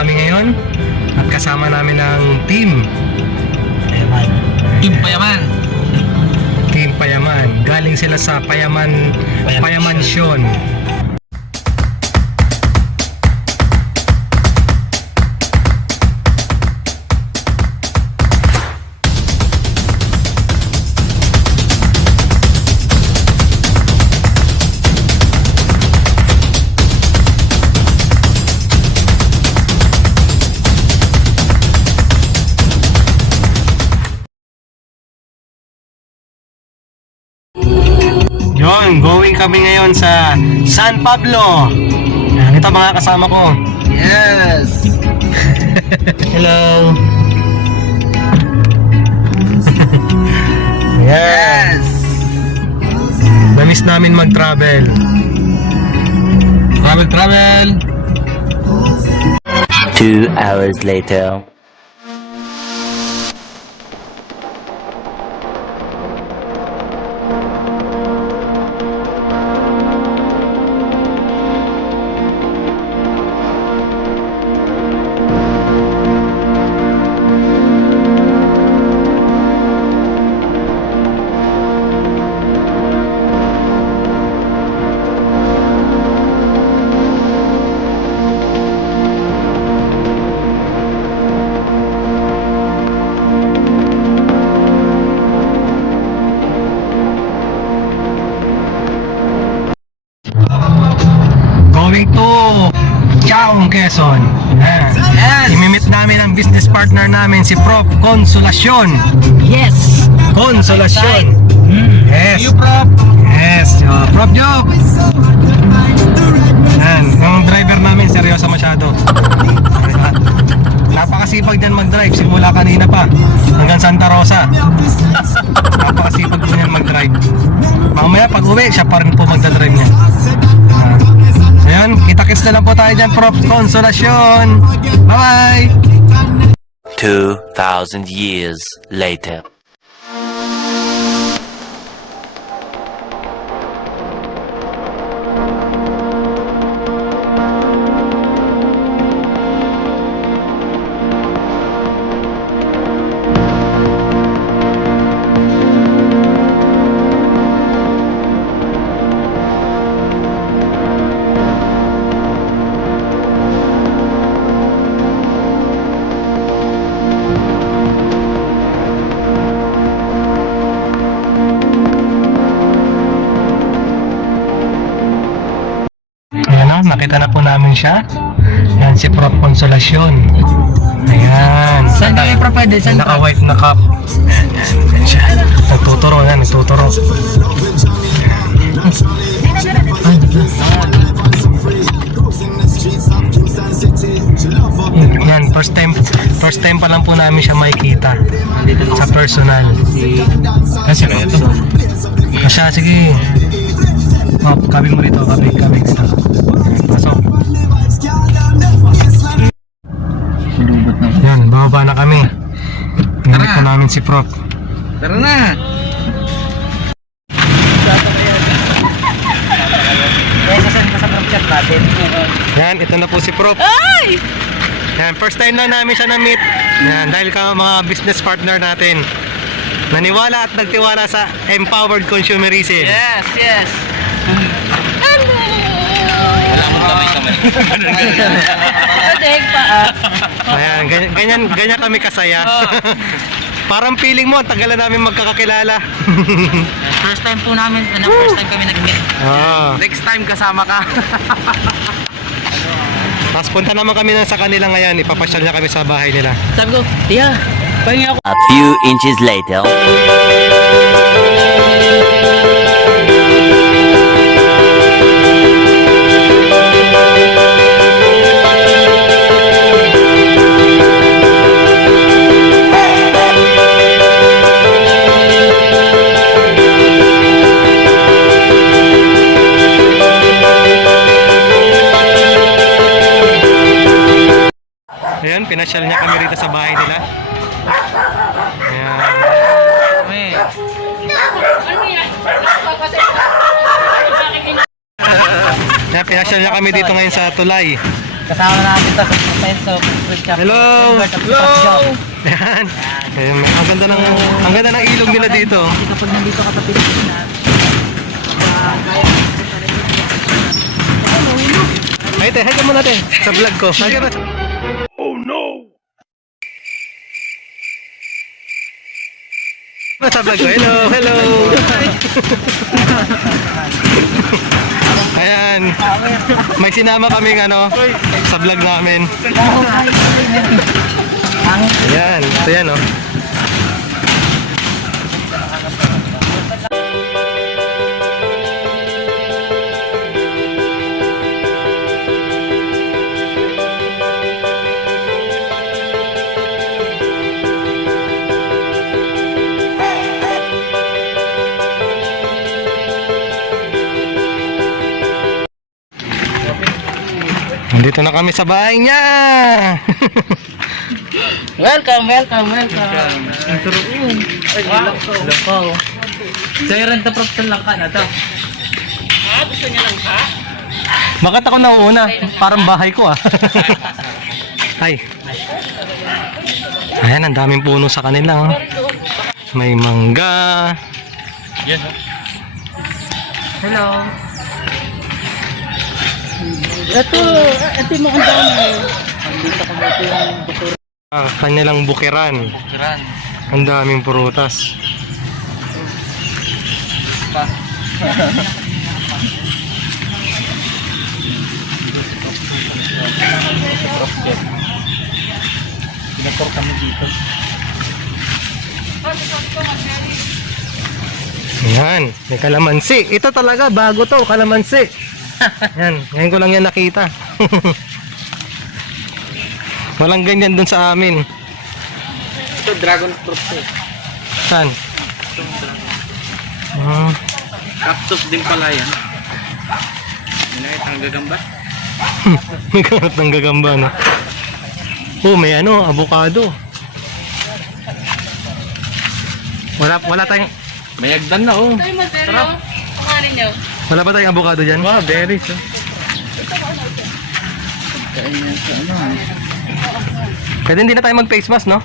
kami ngayon at kasama namin ang team Payaman. Team Payaman. Team Payaman. Galing sila sa Payamansyon. Yon, going kami ngayon sa San Pablo. Yan, ito mga kasama ko. Yes. Hello. Yes. Namiss namin mag-travel. Travel. 2 hours later. Going to Chaong, Quezon. Yan. Yes. Imimit namin ang business partner namin, si Prof. Consolacion. Yes. Consolacion. Yes. You Prof. Yes. Prof. Joke. Yan. Yung driver namin, seryoso masyado. Napakasipag din mag-drive. Simula kanina pa hanggang Santa Rosa. Napakasipag din yan mag-drive. Mamaya pag uwi, siya pa rin po magdadrive niya. Ayan, kita-kits na lang po tayo dyan, Prof. Consolacion. Bye-bye! 2,000 years later. Ayan o, nakita na po namin siya. Yan si Prof. Consolacion. Ayan. Saan kami Prof? Pwede? Saan Prof? Naka-white na cup. Ayan siya. Nagtuturo yan, nagtuturo. Yan, first time pa lang po namin siya makikita sa personal. Kasi kaya ito? Kasya, sige. Oh, kabig mo rito, kabig dito. Pasok. Yan, bababa na kami. Hindi po namin si Prof. Tara na. Yan, ito na po si Prof. Yan, first time na namin siya na-meet. Yan, dahil ka mga business partner natin. Naniwala at nagtiwala sa empowered consumerism. Yes, yes. Wala akong kamay-kamay. Patig pa Ayan, ganyan kami kasaya. Parang feeling mo, tagal na namin magkakakilala. First time po namin, first time kami nag-meet. Ah. Next time kasama ka. Tapos punta naman kami sa kanila ngayon. Ipapasyal niya kami sa bahay nila. Sabi ko, Tia, pahinga ako. A few inches later. Ayan, pinasyal niya kami rito sa bahay nila. Ayan. Ayan, pinasyal niya kami dito ngayon sa Tulay. Kasama natin ito sa proseso. Hello! Hello! Ayan. Ayan, ang ganda ng ilog nila dito. Kapag nandito ka sa Pilipinas, Ay, te, hi ka muna, te. Sa vlog ko. Hi ka ba? Sa vlog ko. Hello, hello. Ayan. May sinama kaming sa vlog namin. Ayan. Ito yan, oh. Nandito na kami sa bahay niya. welcome. Ang sarap yun. Wow. Langka. Sa'yo rin ito, prof, sa langka na ito. Gusto niya langka? Bakit ako nauuna? Parang bahay ko, ah. Ay. Ayan, ang daming puno sa kanila, oh. May mangga. Hello. Ito mo ang dami. Dito ko ito yung bukur. Kanilang bukiran. Ang daming prutas. Pinapor kami dito. Yan, may kalamansi. Ito talaga, bago to, kalamansi. Yan, ngayon ko lang yan nakita. Walang ganyan dun sa amin. Ito dragon fruit eh. Saan? Cactus din pala yan. Ang gagamba. May karat ng gagamba, no? Oh, may avocado. Wala tayong... May agdan na oh. Tayo Marcelo, kumarin niyo. Wala ba tayong avocado dyan? Wow, berries oh. Kainin sa ano. Pwede hindi na tayo mag-face mask, no?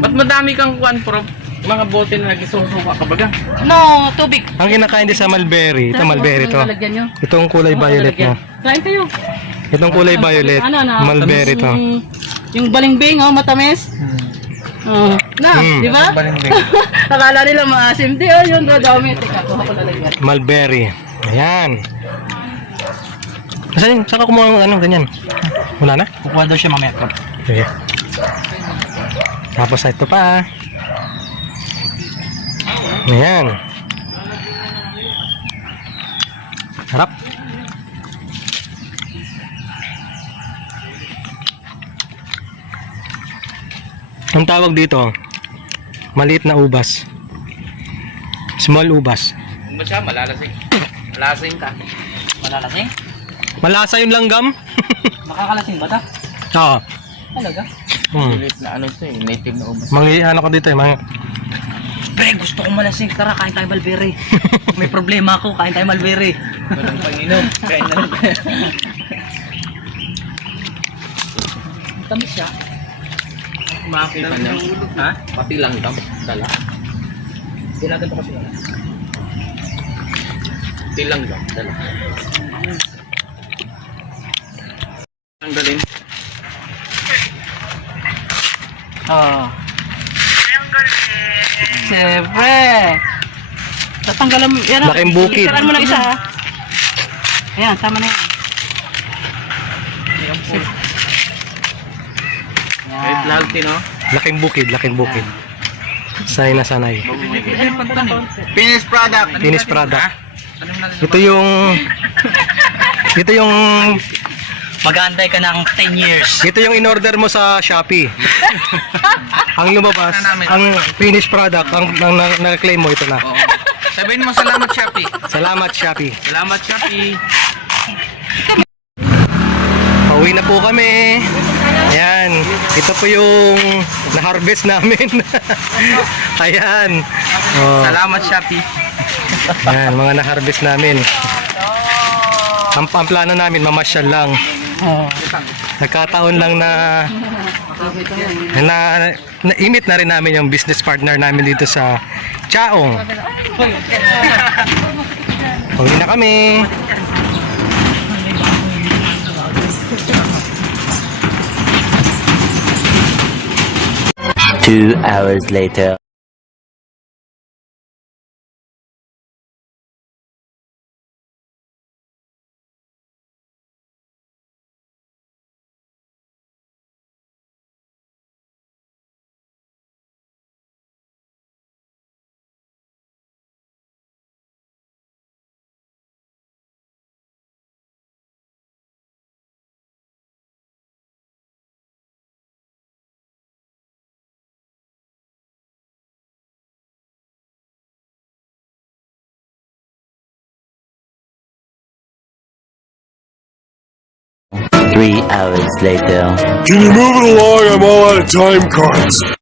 Ba't madami kang kuwan, prof? Mga bote na nagisusuka ka baga? No, tubig. Ang kinakain din sa mulberry. Ito, mulberry to. Lalagyan niyo. Itong kulay violet mo. Kain kayo. Itong kulay violet. Mulberry to. Yung balingbing, oh, matamis. Na, di ba? Akala nila maasim. Di, oh, yun, dadami. Teka, kuha ko lalagyan. Mulberry. Ayan. Saan ka kumuha ng ganyan? Wala na? Kukuha daw siya mamaya. Sige. Tapos ito pa. Ayan. Harap. Ang tawag dito, maliit na ubas. Small ubas. Kung ba siya, malalasing. Malalasing ka. Malalasing? Malasa yung langgam. Makakalasing ba ito? Oo. Talaga? Na ano ito eh, native na ubas. Ano ko dito mga... Pre, gusto kong malasing. Tara, kain tayo malberry. May problema ako, kain tayo malberry. Walang panginom. Kain na lang. Tamis siya. Bakit na lang? Ha? Pati lang ito. Dala. Hindi natin ito kasi wala. Pati lang ito. Dala. Ang galing. Siyempre. Tatanggalan mo. Yan. Laking bukid. Siraan mo ng isa, ha? Ayan, tama na yan. Kahit lalti, no? Laking bukid. Sanay na sanay. Finished product. Finished product. Ito yung Mag-aantay ka ng 10 years. ito yung in-order mo sa Shopee. Ang lumabas, ang finished product, ang na-claim mo ito na. Oo. Sabihin mo salamat Shopee. Salamat Shopee. Salamat Shopee. Pauwi na po kami. Ayan, ito po yung na-harvest namin. Ayan. Oh, Salamat Shopee. ayan, mga na-harvest namin. Ang plano namin, mamasyal lang. Oo. Nagkataon lang na na-imit na rin namin yung business partner namin dito sa Chaong. Uwi na kami. Two hours later. Three hours later. Can you move it along? I'm all out of time cards.